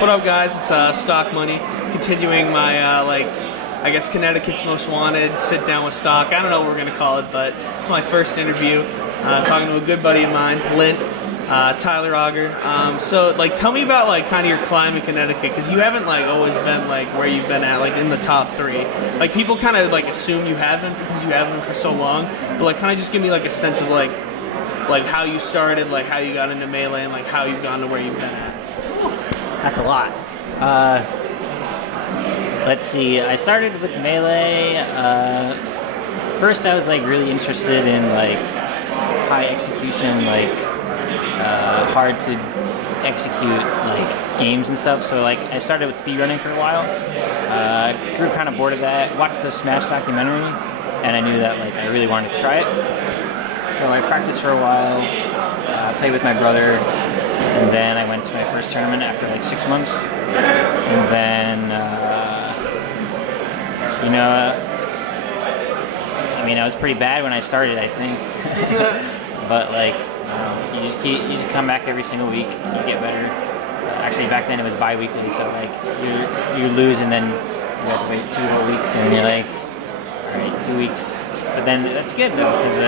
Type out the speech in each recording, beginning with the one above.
What up, guys? It's Stock Money, continuing my I guess Connecticut's Most Wanted sit down with Stock. I don't know what we're gonna call it, but it's my first interview. Talking to a good buddy of mine, Lint, Tyler Auger. So tell me about kind of your climb in Connecticut, because you haven't always been where you've been at in the top 3. People kind of assume you haven't because you haven't for so long, but kind of just give me a sense of how you started, how you got into Melee, and how you've gotten to where you've been at. That's a lot. Let's see. I started with Melee. First, I was really interested in high execution, hard to execute games and stuff. So I started with speedrunning for a while. Grew kind of bored of that. Watched the Smash documentary, and I knew that I really wanted to try it. So I practiced for a while. Played with my brother. And then I went to my first tournament after 6 months. And then, I was pretty bad when I started, I think. But you just come back every single week, you get better. Actually, back then it was bi-weekly, so you lose and then you have to wait 2 whole weeks, and you're all right, 2 weeks. But then that's good though, because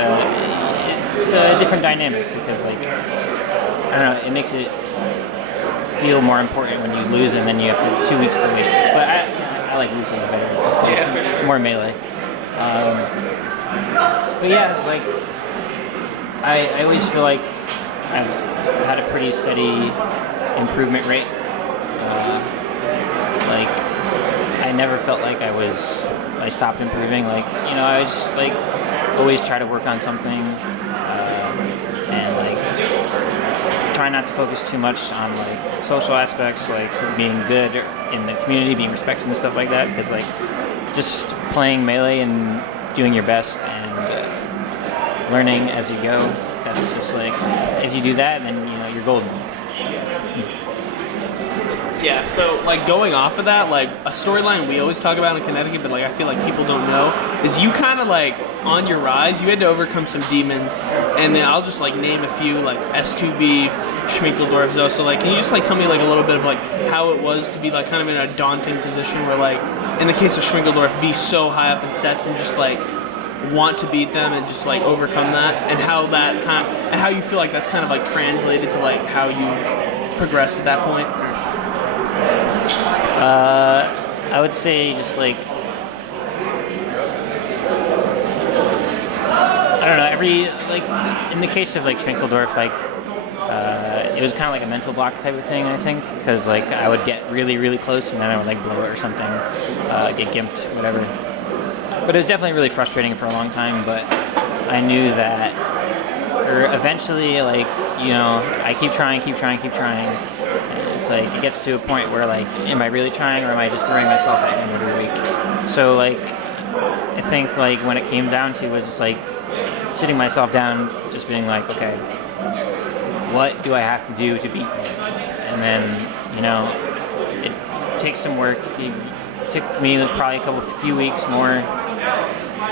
it's a different dynamic, because I don't know, it makes it feel more important when you lose and then you have to 2 weeks to wait. But I like weekends better. Yeah, for sure. More Melee. But yeah, I always feel like I've had a pretty steady improvement rate. I never felt like I stopped improving. I just always try to work on something, and try not to focus too much on social aspects, being good in the community, being respected and stuff like that, because just playing Melee and doing your best and learning as you go, that's just if you do that, then you're golden. Yeah, so going off of that, a storyline we always talk about in Connecticut, but I feel people don't know, is you kind of on your rise, you had to overcome some demons, and then I'll just name a few, S2B, Schminkeldorf, Zoe. So can you just tell me a little bit of how it was to be kind of in a daunting position where in the case of Schminkeldorf, be so high up in sets and just want to beat them and just overcome that, and how that and how you feel that's kind of translated to how you've progressed at that point? I would say just I don't know, in the case of Schminkeldorf, it was kind of a mental block type of thing, I think, because I would get really, really close and then I would blow it or something, get gimped, whatever. But it was definitely really frustrating for a long time, but I knew that eventually, I keep trying. It's it gets to a point where am I really trying, or am I just throwing myself at him every week? So I think when it came down to it was just sitting myself down, just being okay, what do I have to do to beat him? And then it takes some work. It took me probably a few weeks more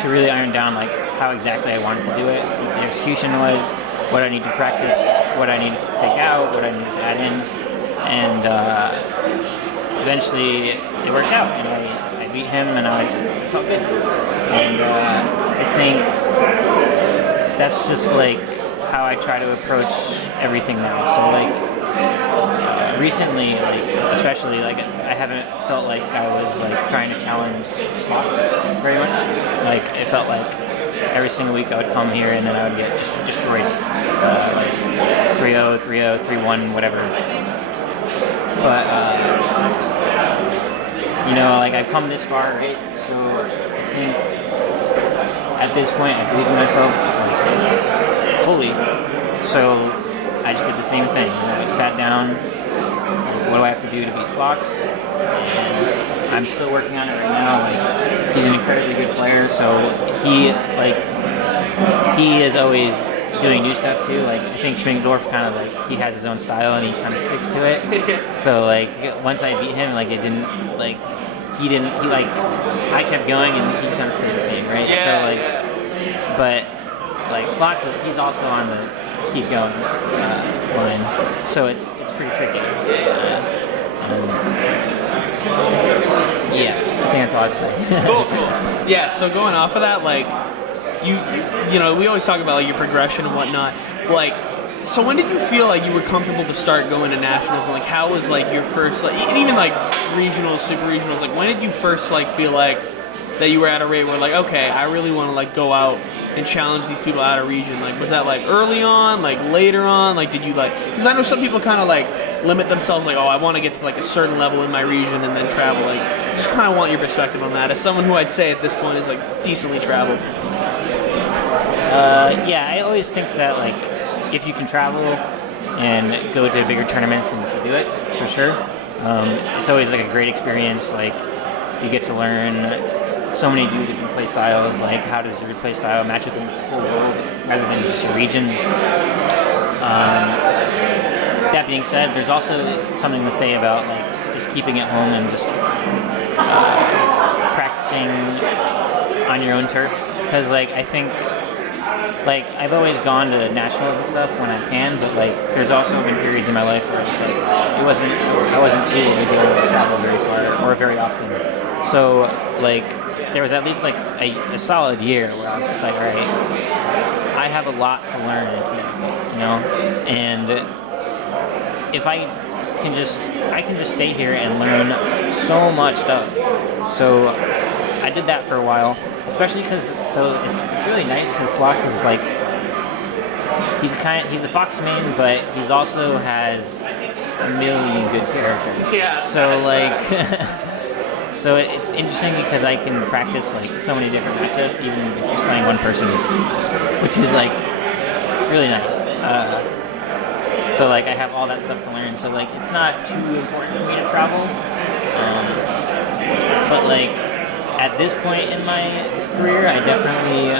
to really iron down how exactly I wanted to do it, what the execution was, what I need to practice, what I need to take out, what I need to add in. And eventually it worked out, and I beat him, and I felt good. And I think that's just how I try to approach everything now. So recently, especially I haven't felt I was trying to challenge slots very much. It felt every single week I would come here and then I would get just destroyed, 3-0, 3-0, 3-1, whatever. But I've come this far, right? So I think at this point I believe in myself fully. So I just did the same thing. I sat down. What do I have to do to beat Slox? And I'm still working on it right now. He's an incredibly good player, so he is always doing new stuff too. I think Schminkeldorf kind of he has his own style and he kind of sticks to it. So once I beat him, I kept going and he kind of stayed the same, right? Yeah, so but Slox, he's also on the keep going line. So it's pretty tricky. Yeah, I think that's all I'd say. Cool. Yeah. So going off of that, like you know, we always talk about like your progression and whatnot. Like, so when did you feel like you were comfortable to start going to nationals? And like, how was like your first like, and even like regionals, super regionals? Like, when did you first like feel like that you were at a rate where like, okay, I really want to like go out and challenge these people out of region? Like, was that like early on, like later on? Like, did you like? Because I know some people kind of like limit themselves, like, oh, I want to get to like a certain level in my region and then travel. Like, just kind of want your perspective on that as someone who I'd say at this point is like decently traveled. Yeah, I always think that like if you can travel and go to bigger tournaments, then you should do it for sure. It's always like a great experience. Like you get to learn so many new different play styles. Like how does your play style match up in the whole world rather than just your region? That being said, there's also something to say about like just keeping it home and just practicing on your own turf. Because like I think like I've always gone to nationals and stuff when I can, but like there's also been periods in my life where it's like I wasn't able to go travel very far or very often. So like there was at least like a solid year where I was just like, all right, I have a lot to learn, you know, and if I can just stay here and learn so much stuff. So I did that for a while, especially because it's really nice because Slox is like he's a Fox main, but he's also has a million good characters. Yeah. So like so it's interesting because I can practice like so many different matchups even if just playing one person, which is like really nice. So like I have all that stuff to learn. So like it's not too important for me to travel, but like at this point in my career, I definitely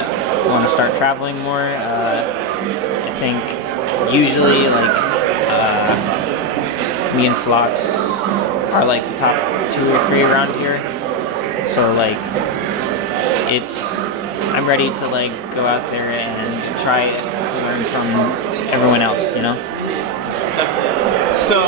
want to start traveling more. I think usually like me and Slox are like the top 2 or 3 around here. So like I'm ready to like go out there and try to learn from everyone else, you know? So,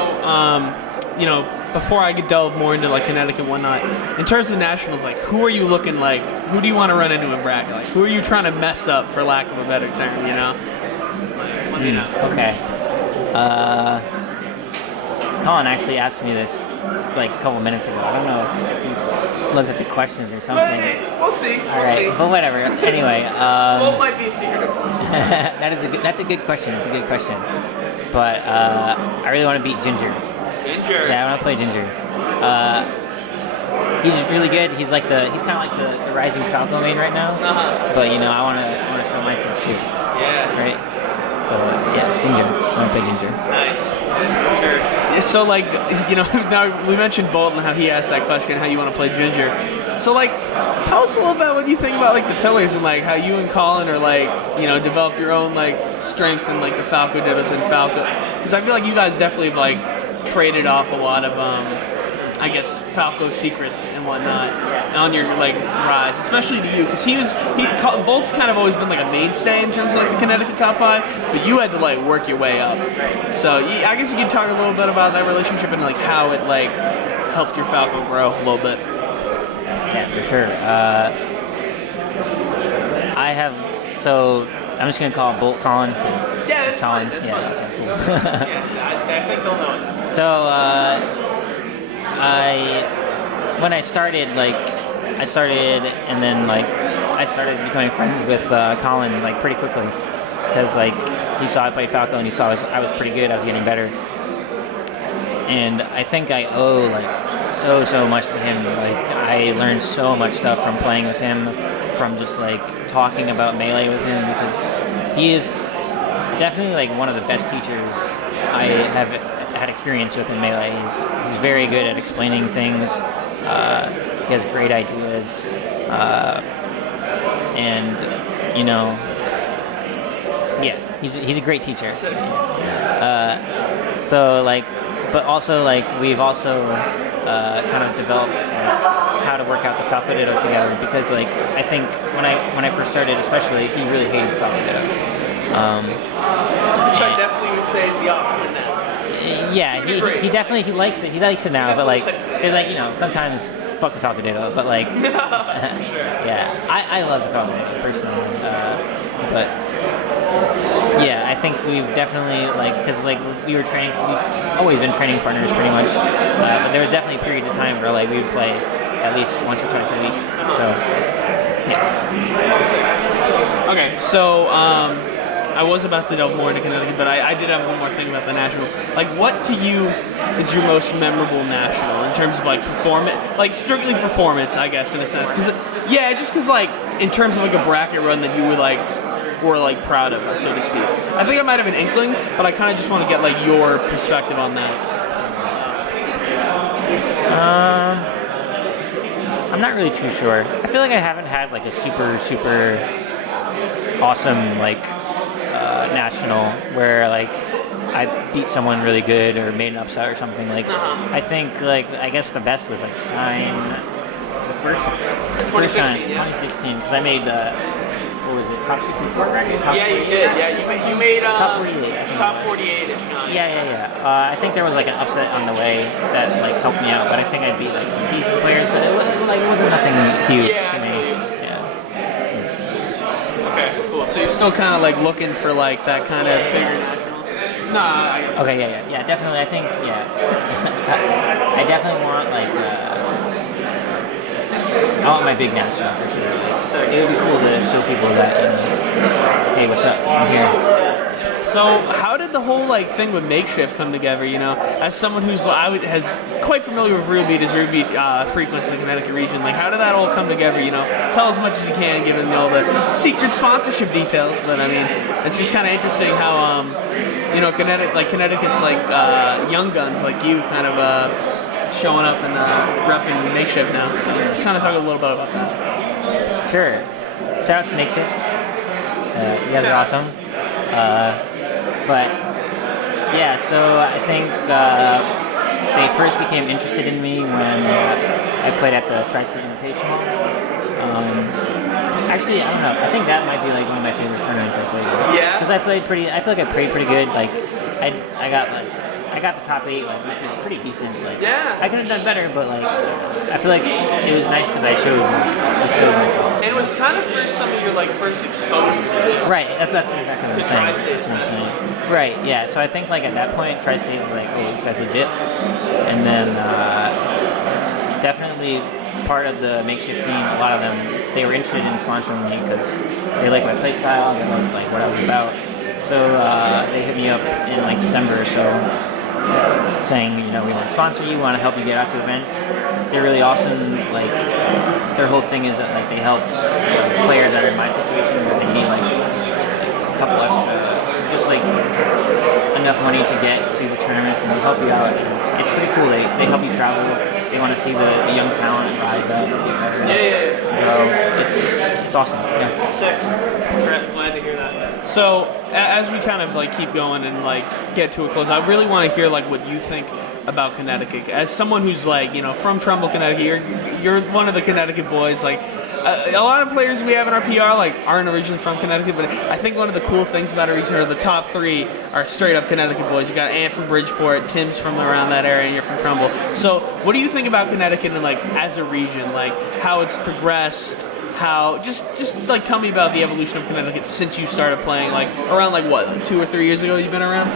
you know, before I could delve more into like Connecticut and whatnot, in terms of nationals, like who are you looking like? Who do you want to run into in bracket? Like who are you trying to mess up, for lack of a better term? You know? Like, let me know. Okay. Colin actually asked me this just like a couple minutes ago. I don't know if he's looked at the questions or something. But we'll see. All right, but whatever. Anyway, Well, it might be a secret. that's a good question. It's a good question. But I really want to beat Ginger. Ginger. Yeah, I want to play Ginger. He's really good. He's kind of like the rising Falco main right now. But you know, I want to show my stuff too. Yeah. Right. So yeah, Ginger. I want to play Ginger. Nice. For sure. Yeah, so like, you know, now we mentioned Bolton, how he asked that question, how you want to play Ginger. So like, tell us a little about what you think about like the pillars and like how you and Colin are like, you know, developed your own like strength in like the Falco Dittos and Falco. Because I feel like you guys definitely have like traded off a lot of I guess Falco secrets and whatnot on your like rise, especially to you, because Bolt's kind of always been like a mainstay in terms of like the Connecticut top 5, but you had to like work your way up. So I guess you could talk a little bit about that relationship and like how it like helped your Falco grow a little bit. Yeah, for sure. I'm just gonna call Bolt Colin. Yeah, that's Colin. Fine. That's yeah, fine. Okay, cool. Yeah, I think they'll know it. So when I started becoming friends with Colin like pretty quickly, because like he saw I play Falco and he saw I was pretty good. I was getting better, and I think I owe like so much to him. Like I learned so much stuff from playing with him, from just like talking about Melee with him, because he is definitely like one of the best teachers I have had experience with in Melee. He's very good at explaining things. He has great ideas, and you know, yeah, he's a great teacher. So like, but also like we've also kind of developed like, how to work out the Falco Ditto together, because like I think when I first started, especially, he really hated Falco Ditto. Which I definitely would say is the opposite now. Yeah, he definitely he likes it. He likes it now, but like it's like sometimes fuck the copy data, but like yeah, I love the copy data personally, but yeah, I think we've definitely because we were training, we've always been training partners pretty much, but there was definitely a period of time where like we would play at least once or twice a week. So yeah. Okay, so I was about to delve more into Connecticut, but I did have one more thing about the national. Like, what to you is your most memorable national in terms of like performance, like strictly performance, I guess, in a sense? Because like in terms of like a bracket run that you were like proud of, so to speak. I think I might have an inkling, but I kind of just want to get like your perspective on that. I'm not really too sure. I feel like I haven't had like a super awesome national where like I beat someone really good or made an upset or something. Like I think I guess the best was like Shine the first time 2016 because I made what was it, top 64 bracket? You did. Yeah, you made top 48. I think top 48 at Shine. Yeah. I think there was like an upset on the way that like helped me out, but I think I beat like some decent players, but it wasn't nothing huge to me. So you're still kind of like looking for like that kind of bigger national? Nah. Okay, yeah, definitely. I think, I definitely want I want my big national for sure. It would be cool to show people that, hey, what's up? I'm here. So how did the whole thing with Makeshift come together? As someone who's has quite familiar with Real Beat as Real Beat frequents the Connecticut region, how did that all come together? Tell as much as you can, given all the secret sponsorship details. But I mean, it's just kind of interesting how Connecticut's young guns like you kind of showing up and repping Makeshift now. So just kind of talk a little bit about that. Sure. Shout out to Makeshift. You guys are awesome. But yeah, so I think they first became interested in me when I played at the Tri-State Invitational. Actually, I don't know. I think that might be one of my favorite tournaments I played. Yeah. Because I feel like I played pretty good. I got the top 8, which was pretty decent. Yeah. I could have done better, but I feel like it was nice because I showed myself. And it was kind of for some of your first exposure to right. That's exactly what I'm saying. Tri-State especially. Right. Yeah. So I think at that point, Tri-State was oh, this guy's legit, and then definitely part of the Makeshift team. A lot of them they were interested in sponsoring me because they like my play style, they like what I was about. So they hit me up in December or so, saying, we want to sponsor you, we want to help you get out to events. They're really awesome. Their whole thing is that they help players that are in my situation where they need a couple extra, just enough money to get to the tournaments, and they'll help you out. It's pretty cool. They help you travel. They want to see the young talent rise up. Yeah. So it's awesome. Yeah. Sick. Glad to hear that. So as we kind of keep going and get to a close, I really want to hear what you think about Connecticut. As someone who's from Trumbull, Connecticut, you're one of the Connecticut boys. A lot of players we have in our PR aren't originally from Connecticut, but I think one of the cool things about our region are the top 3 are straight up Connecticut boys. You got Ant from Bridgeport, Tim's from around that area, and you're from Trumbull. So what do you think about Connecticut and as a region, how it's progressed? How just tell me about the evolution of Connecticut since you started playing around what 2 or 3 years ago you've been around?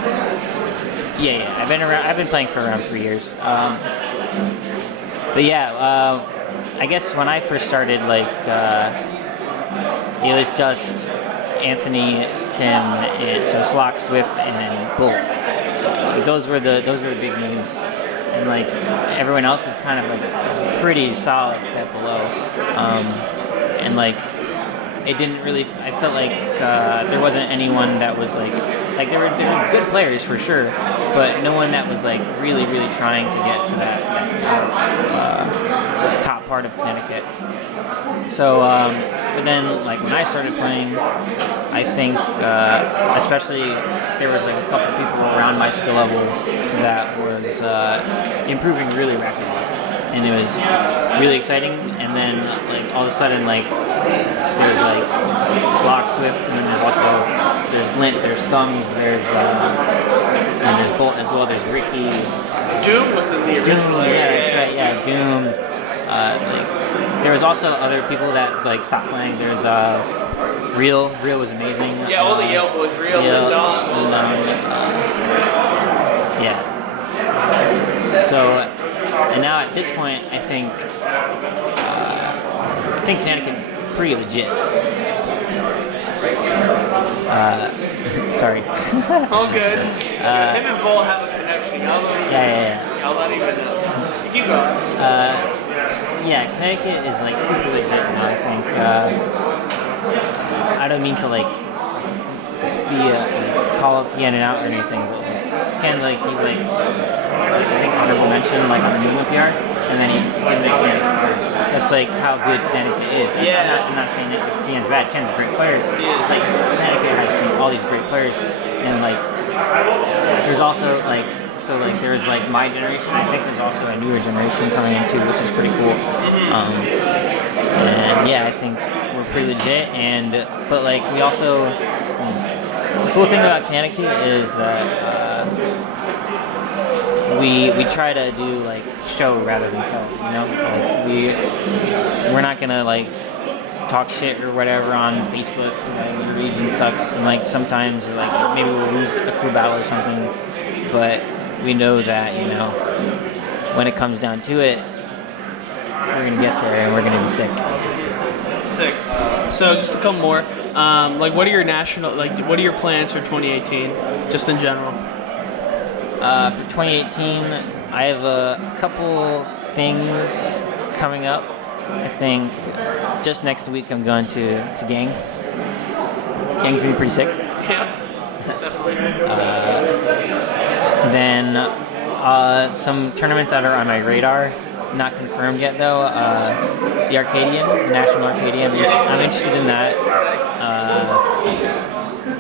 Yeah, I've been around. I've been playing for around 3 years. But yeah, I guess when I first started, it was just Anthony, Tim, and so STOC, Swift, and Bull. Those were the big names, and everyone else was kind of pretty solid step below. And it didn't really. I felt there wasn't anyone that was there were good players for sure, but no one that was really trying to get to that top part of Connecticut. So, but then when I started playing, I think especially there was a couple people around my skill level that was improving really rapidly. And it was really exciting, and then all of a sudden there's STOC, Swift, and then there's lint, there's thumbs, there's And there's Bolt as well. There's Ricky. Doom was in the original. Yeah, that's right. Yeah, Doom. Like, there was also other people that like stopped playing. There's Real. Real was amazing. Yeah, all the Yale boys. Real, Lindon. Yeah. So, and now at this point, I think Connecticut's pretty legit. Sorry. All good. Him and Bull have a connection. I'll let him know. Keep going. Yeah, Connecticut is like super legit now, I think. I don't mean to like be call up the in and out or anything, but Ken, like, he's like, I think honorable mention like on the new PR, and then he didn't make it. That's like how good Connecticut is. Yeah. I'm not saying that Tien's bad. Tien's a great player. It's like Connecticut has all these great players, and like there's also like. So like there's like my generation. I think there's also a newer generation coming in too, which is pretty cool. And yeah, I think we're pretty legit. And but like we also the cool thing about Connecticut is that we try to do like show rather than tell. You know, like we're not gonna like talk shit or whatever on Facebook. Like, your region sucks, and like sometimes like maybe we'll lose a crew battle or something, but we know that, you know, when it comes down to it, we're going to get there and we're going to be sick. Sick. So just a couple more. Like, what are your what are your plans for 2018, just in general? For 2018, I have a couple things coming up. I think just next week I'm going to Gang. Gang's going to be pretty sick. Yeah, definitely. Then some tournaments that are on my radar, not confirmed yet though. The Arcadian, the National Arcadian, I'm interested in that.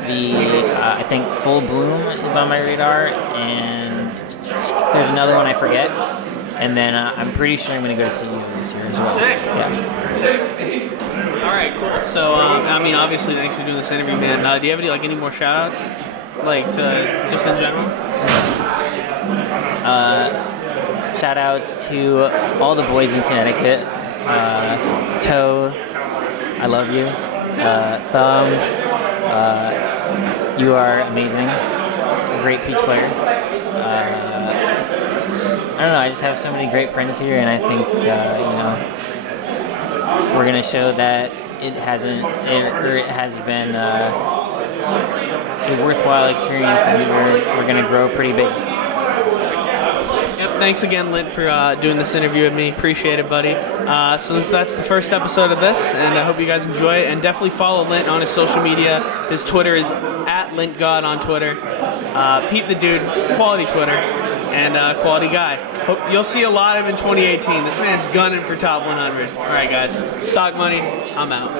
I think Full Bloom is on my radar, and there's another one I forget. And then I'm pretty sure I'm going to go to CU this year as well. Sick. Yeah. Sick. All right, cool. So, I mean, obviously, thanks for doing this interview, man. Do you have any more shout-outs? Like, to just in general? Shout outs to all the boys in Connecticut. Toe, I love you. Thumbs, you are amazing. A great peach player. I don't know, I just have so many great friends here, and I think, you know, we're going to show that it has been a worthwhile experience, and we're going to grow pretty big. Yep, thanks again, Lint, for doing this interview with me. Appreciate it, buddy. So that's the first episode of this, and I hope you guys enjoy it. And definitely follow Lint on his social media. His Twitter is @LintGod on Twitter. Peep the dude, quality Twitter, and quality guy. Hope you'll see a lot of him in 2018. This man's gunning for top 100. All right, guys. Stock Money, I'm out.